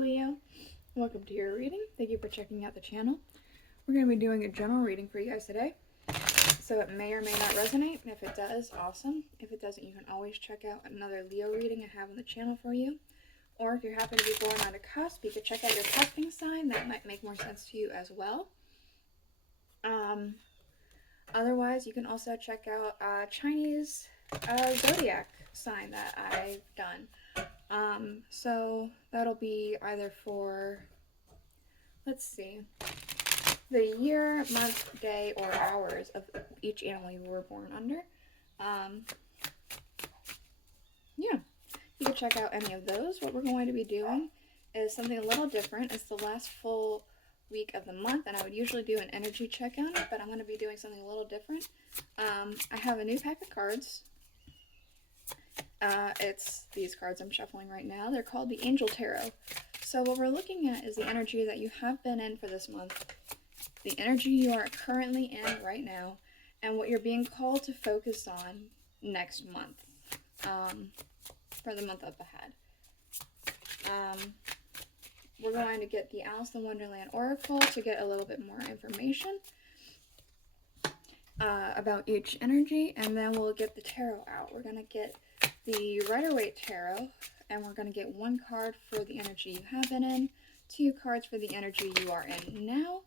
Hello Leo, welcome to your reading. Thank you for checking out the channel. We're going to be doing a general reading for you guys today. So it may or may not resonate. If it does, awesome. If it doesn't, you can always check out another Leo reading I have on the channel for you. Or if you happen to be born on a cusp, you could check out your cusping sign. That might make more sense to you as well. Otherwise, you can also check out Chinese zodiac sign that I've done. So that'll be either for, let's see, the year, month, day, or hours of each animal you were born under. Yeah, you can check out any of those. What we're going to be doing is something a little different. It's the last full week of the month, and I would usually do an energy check on it, but I'm going to be doing something a little different. I have a new pack of cards. It's these cards I'm shuffling right now. They're called the Angel Tarot. So what we're looking at is the energy that you have been in for this month, the energy you are currently in right now, and what you're being called to focus on next month, for the month up ahead. We're going to get the Aleister Wonderland Oracle to get a little bit more information about each energy, and then we'll get the tarot out. We're going to get the Rider-Waite Tarot, and we're going to get one card for the energy you have been in, 2 cards for the energy you are in now,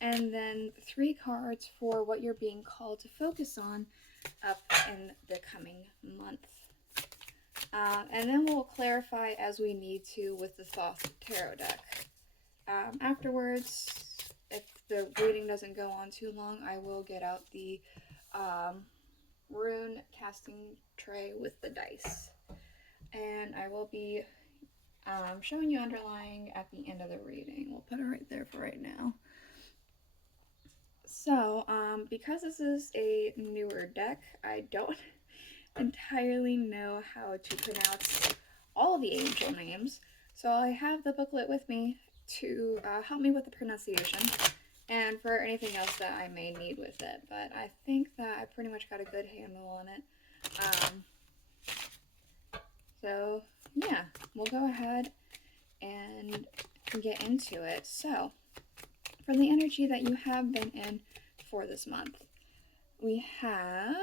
and then 3 cards for what you're being called to focus on up in the coming month. And then we'll clarify as we need to with the Thoth Tarot deck. Afterwards, if the reading doesn't go on too long, I will get out the rune casting tray with the dice. And I will be showing you underlying at the end of the reading. We'll put it right there for right now. So, because this is a newer deck, I don't entirely know how to pronounce all the angel names. So I have the booklet with me to help me with the pronunciation and for anything else that I may need with it. But I think that I pretty much got a good handle on it. So yeah, we'll go ahead and get into it. So for the energy that you have been in for this month, we have,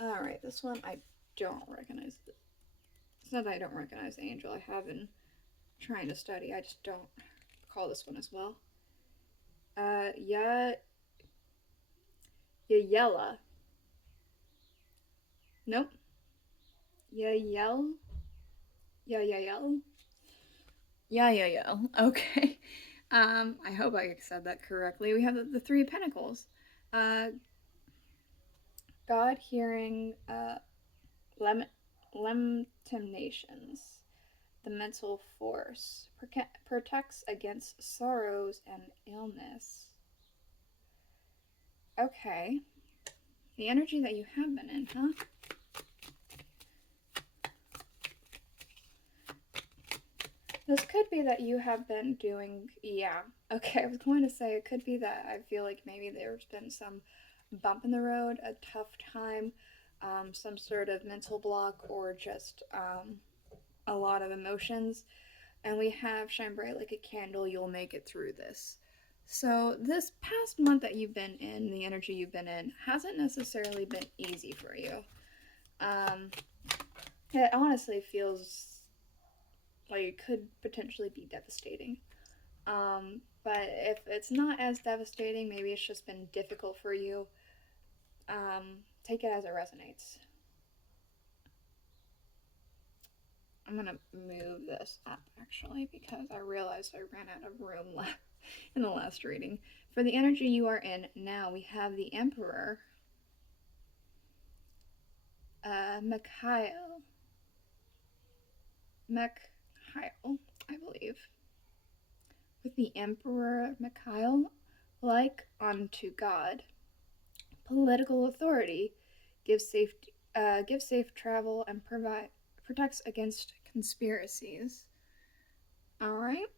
all right, this one I don't recognize. It's not that I don't recognize the angel. I have been trying to study. I just don't recall this one as well. Yayela. Nope. Yael. Okay. I hope I said that correctly. We have the 3 of Pentacles. God hearing, lamentations. The mental force. Protects against sorrows and illness. Okay. The energy that you have been in, huh? This could be that you have been doing, yeah. Okay, I was going to say it could be that I feel like maybe there's been some bump in the road, a tough time, some sort of mental block, or just a lot of emotions. And we have shine bright like a candle, you'll make it through this. So this past month that you've been in, the energy you've been in, hasn't necessarily been easy for you. It honestly feels like it could potentially be devastating. But if it's not as devastating, maybe it's just been difficult for you, take it as it resonates. I'm going to move this up, actually, because I realized I ran out of room left in the last reading. For the energy you are in now, we have the Emperor, Michael, I believe. With the Emperor Michael, like unto God, political authority, gives safe travel and protects against conspiracies. Alright.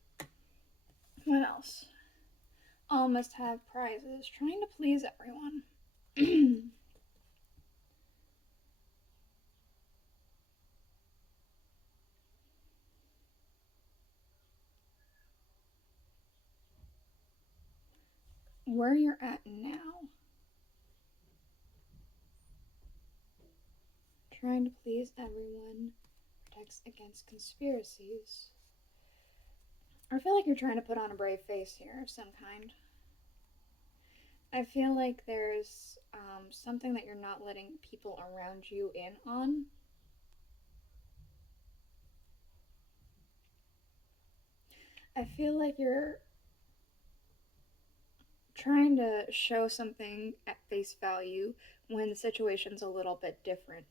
What else? All must have prizes. Trying to please everyone. where you're at now. Trying to please everyone, protects against conspiracies. I feel like you're trying to put on a brave face here of some kind. I feel like there's something that you're not letting people around you in on. I feel like you're trying to show something at face value when the situation's a little bit different.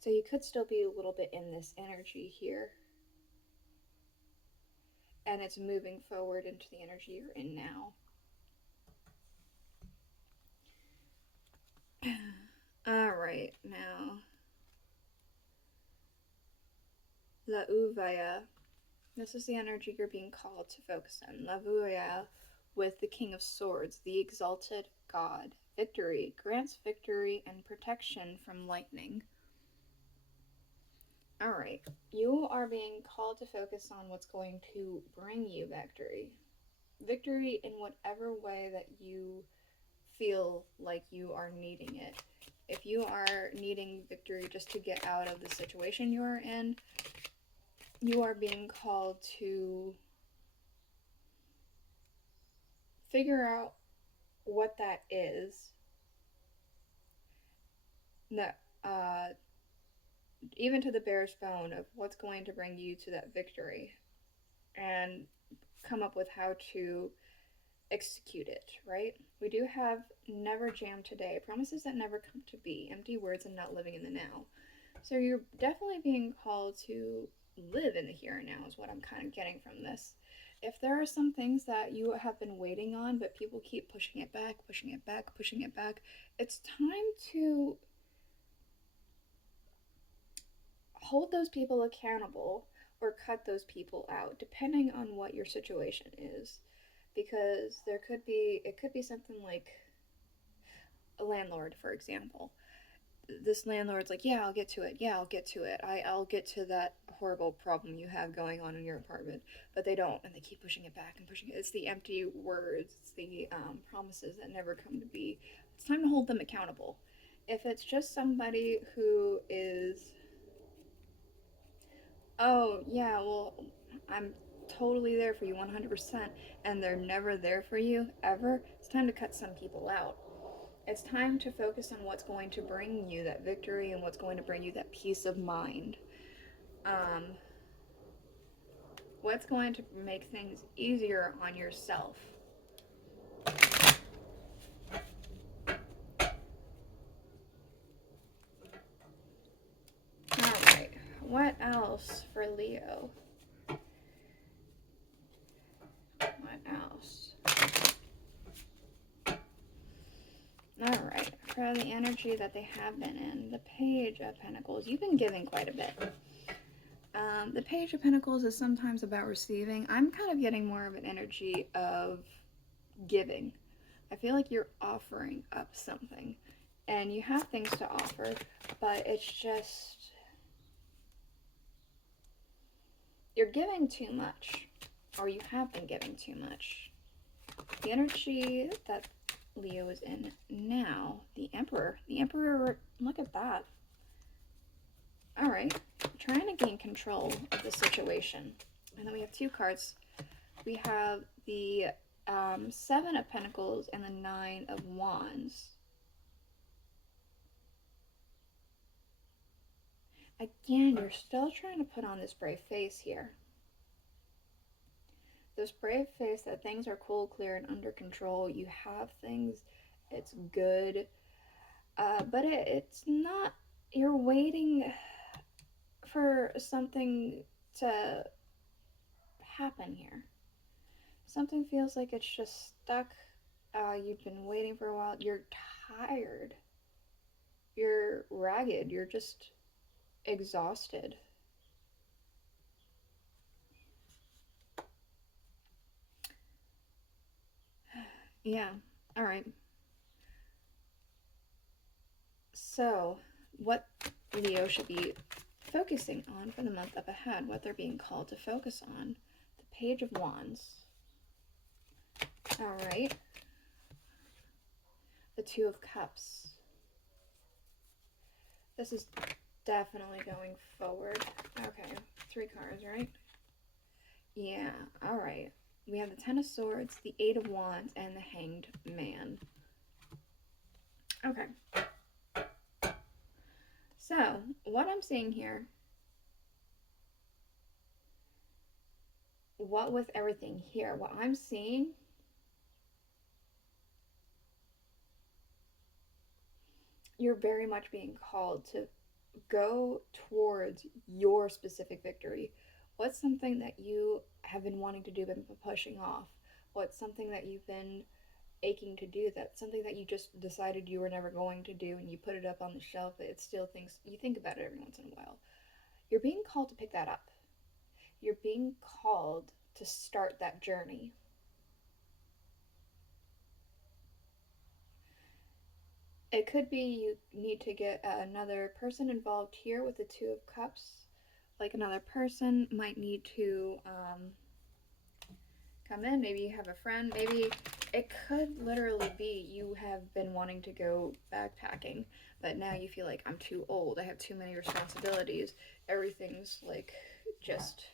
So you could still be a little bit in this energy here. And it's moving forward into the energy you're in now. Alright, now. La Uvaya. This is the energy you're being called to focus on. La Uvaya with the King of Swords, the exalted god. Victory. Grants victory and protection from lightning. Alright, you are being called to focus on what's going to bring you victory. Victory in whatever way that you feel like you are needing it. If you are needing victory just to get out of the situation you are in, you are being called to figure out what that is. That, even to the barest bone of what's going to bring you to that victory, and come up with how to execute it, right? We do have never jam today, promises that never come to be, empty words and not living in the now. So you're definitely being called to live in the here and now is what I'm kind of getting from this. If there are some things that you have been waiting on, but people keep pushing it back, pushing it back, pushing it back, it's time to hold those people accountable or cut those people out, depending on what your situation is. Because it could be something like a landlord, for example. This landlord's like, yeah, I'll get to it. Yeah, I'll get to it. I'll get to that horrible problem you have going on in your apartment. But they don't, and they keep pushing it back and pushing it. It's the empty words. It's the promises that never come to be. It's time to hold them accountable. If it's just somebody who is, oh, yeah, well, I'm totally there for you 100%, and they're never there for you, ever, it's time to cut some people out. It's time to focus on what's going to bring you that victory and what's going to bring you that peace of mind. What's going to make things easier on yourself. Alright, what else for Leo? What else? Alright, for the energy that they have been in, the Page of Pentacles. You've been giving quite a bit. The Page of Pentacles is sometimes about receiving. I'm kind of getting more of an energy of giving. I feel like you're offering up something. And you have things to offer, but it's just, you're giving too much. Or you have been giving too much. The energy that Leo is in now, the Emperor. The Emperor, look at that. Alright, trying to gain control of the situation. And then we have two cards. We have the Seven of Pentacles and the Nine of Wands. Again, you're still trying to put on this brave face here. This brave face that things are cool, clear, and under control. You have things. It's good. But it's not, you're waiting for something to happen here. Something feels like it's just stuck. You've been waiting for a while. You're tired. You're ragged. You're just exhausted. Yeah. All right. So, what Leo should be focusing on for the month up ahead, what they're being called to focus on. The Page of Wands. All right. The Two of Cups. This is definitely going forward. Okay, 3 cards, right? Yeah, all right. We have the Ten of Swords, the Eight of Wands, and the Hanged Man. Okay. So, what I'm seeing here, what with everything here, what I'm seeing, you're very much being called to go towards your specific victory. What's something that you have been wanting to do, been pushing off? What's something that you've been aching to do, that's something that you just decided you were never going to do and you put it up on the shelf, but it still thinks, you think about it every once in a while. You're being called to pick that up. You're being called to start that journey. It could be you need to get another person involved here with the Two of Cups. Like another person might need to come in. Maybe you have a friend. Maybe it could literally be you have been wanting to go backpacking, but now you feel like, I'm too old. I have too many responsibilities. Everything's like just...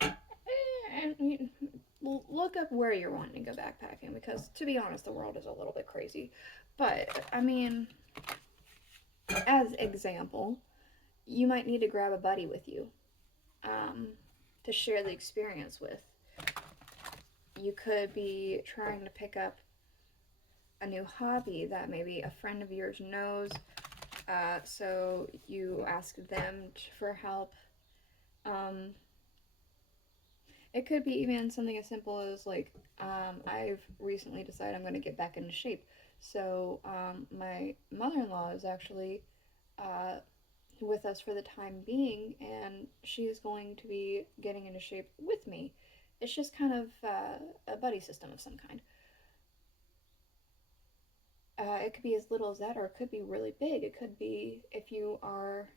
And look up where you're wanting to go backpacking, because to be honest, the world is a little bit crazy. But I mean, as example, you might need to grab a buddy with you to share the experience with. You could be trying to pick up a new hobby that maybe a friend of yours knows, so you ask them for help. It could be even something as simple as like, I've recently decided I'm going to get back into shape. So my mother-in-law is actually with us for the time being, and she's going to be getting into shape with me. It's just kind of a buddy system of some kind. It could be as little as that, or it could be really big. It could be if you are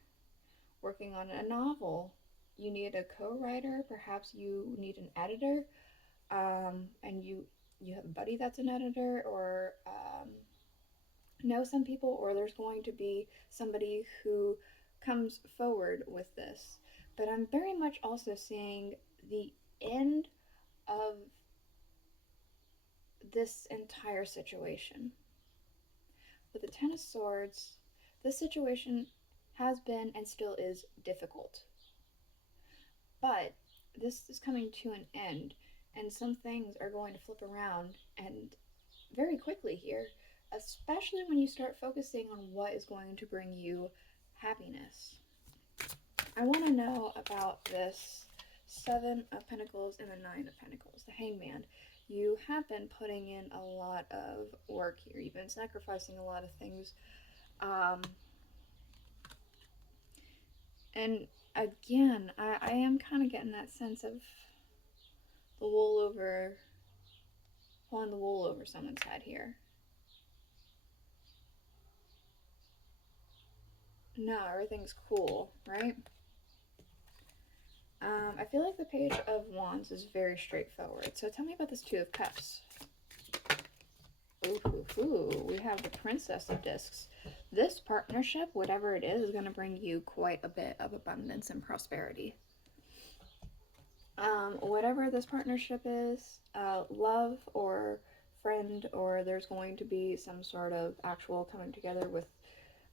working on a novel, you need a co-writer, perhaps you need an editor, and you have a buddy that's an editor, or know some people, or there's going to be somebody who comes forward with this. But I'm very much also seeing the end of this entire situation. With the Ten of Swords, this situation has been and still is difficult. But this is coming to an end, and some things are going to flip around, and very quickly here, especially when you start focusing on what is going to bring you happiness. I want to know about this Seven of Pentacles and the Nine of Pentacles, the Hangman. You have been putting in a lot of work here. You've been sacrificing a lot of things. And again, I am kind of getting that sense of the wool over, pulling the wool over someone's head here. No, everything's cool, right? I feel like the Page of Wands is very straightforward. So tell me about this Two of Cups. Ooh, we have the Princess of Discs. This partnership, whatever it is going to bring you quite a bit of abundance and prosperity. Whatever this partnership is, love or friend, or there's going to be some sort of actual coming together with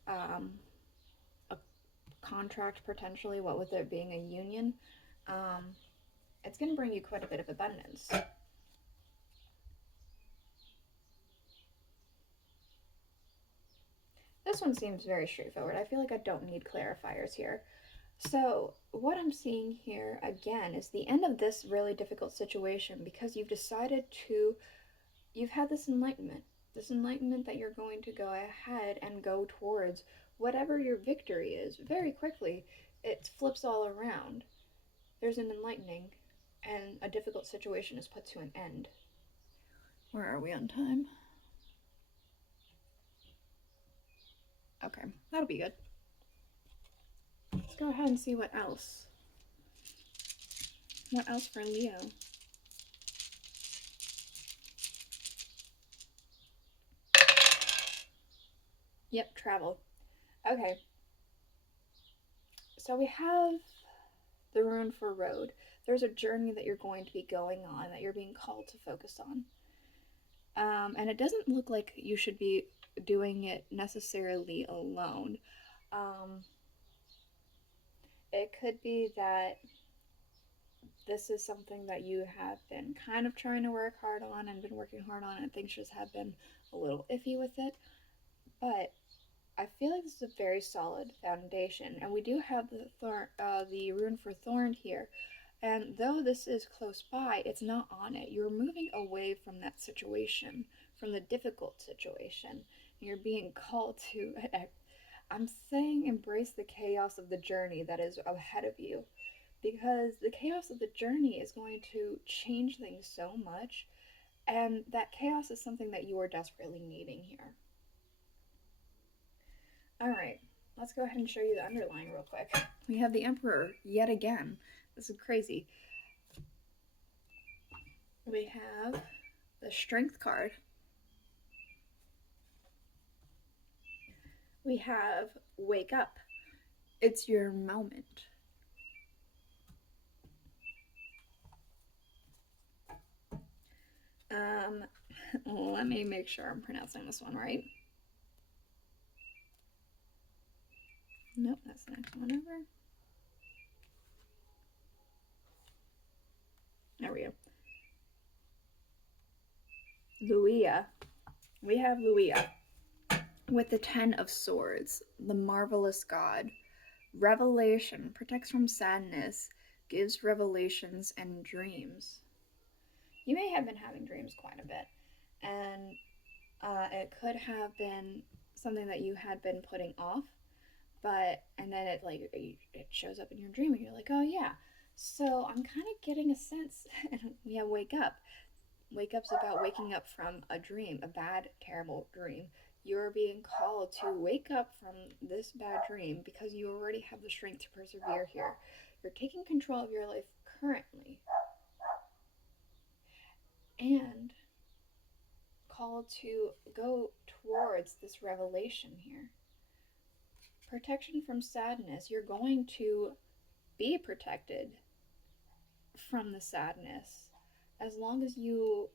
a contract potentially, what with it being a union. It's going to bring you quite a bit of abundance. This one seems very straightforward. I feel like I don't need clarifiers here. So what I'm seeing here again is the end of this really difficult situation, because you've decided to, you've had this enlightenment that you're going to go ahead and go towards whatever your victory is. Very quickly, it flips all around. There's an enlightening, and a difficult situation is put to an end. Where are we on time? Okay, that'll be good. Let's go ahead and see what else. What else for Leo? Yep, travel. Okay, so we have the rune for road. There's a journey that you're going to be going on, that you're being called to focus on. And it doesn't look like you should be doing it necessarily alone. Um, it could be that this is something that you have been kind of trying to work hard on and been working hard on, and things just have been a little iffy with it. But I feel like this is a very solid foundation, and we do have the rune for thorn here. And though this is close by, it's not on it. You're moving away from that situation, from the difficult situation. You're being called to. I'm saying embrace the chaos of the journey that is ahead of you, because the chaos of the journey is going to change things so much, and that chaos is something that you are desperately needing here. All right, let's go ahead and show you the underlying real quick. We have the Emperor yet again. This is crazy. We have the Strength card. We have Wake Up. It's your moment. Um, let me make sure I'm pronouncing this one right. Nope, that's the next one over. There we go. Luia. We have Luia with the Ten of Swords, the marvelous god. Revelation protects from sadness, gives revelations and dreams. You may have been having dreams quite a bit, and it could have been something that you had been putting off, but and then it shows up in your dream, and you're like, oh yeah. So I'm kind of getting a sense. Yeah, wake up. Wake up's about waking up from a dream, a bad, terrible dream. You're being called to wake up from this bad dream because you already have the strength to persevere here. You're taking control of your life currently, and called to go towards this revelation here. Protection from sadness. You're going to be protected from the sadness as long as you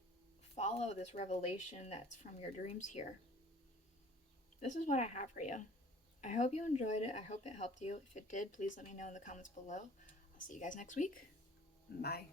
follow this revelation that's from your dreams here. This is what I have for you. I hope you enjoyed it. I hope it helped you. If it did, please let me know in the comments below. I'll see you guys next week. Bye.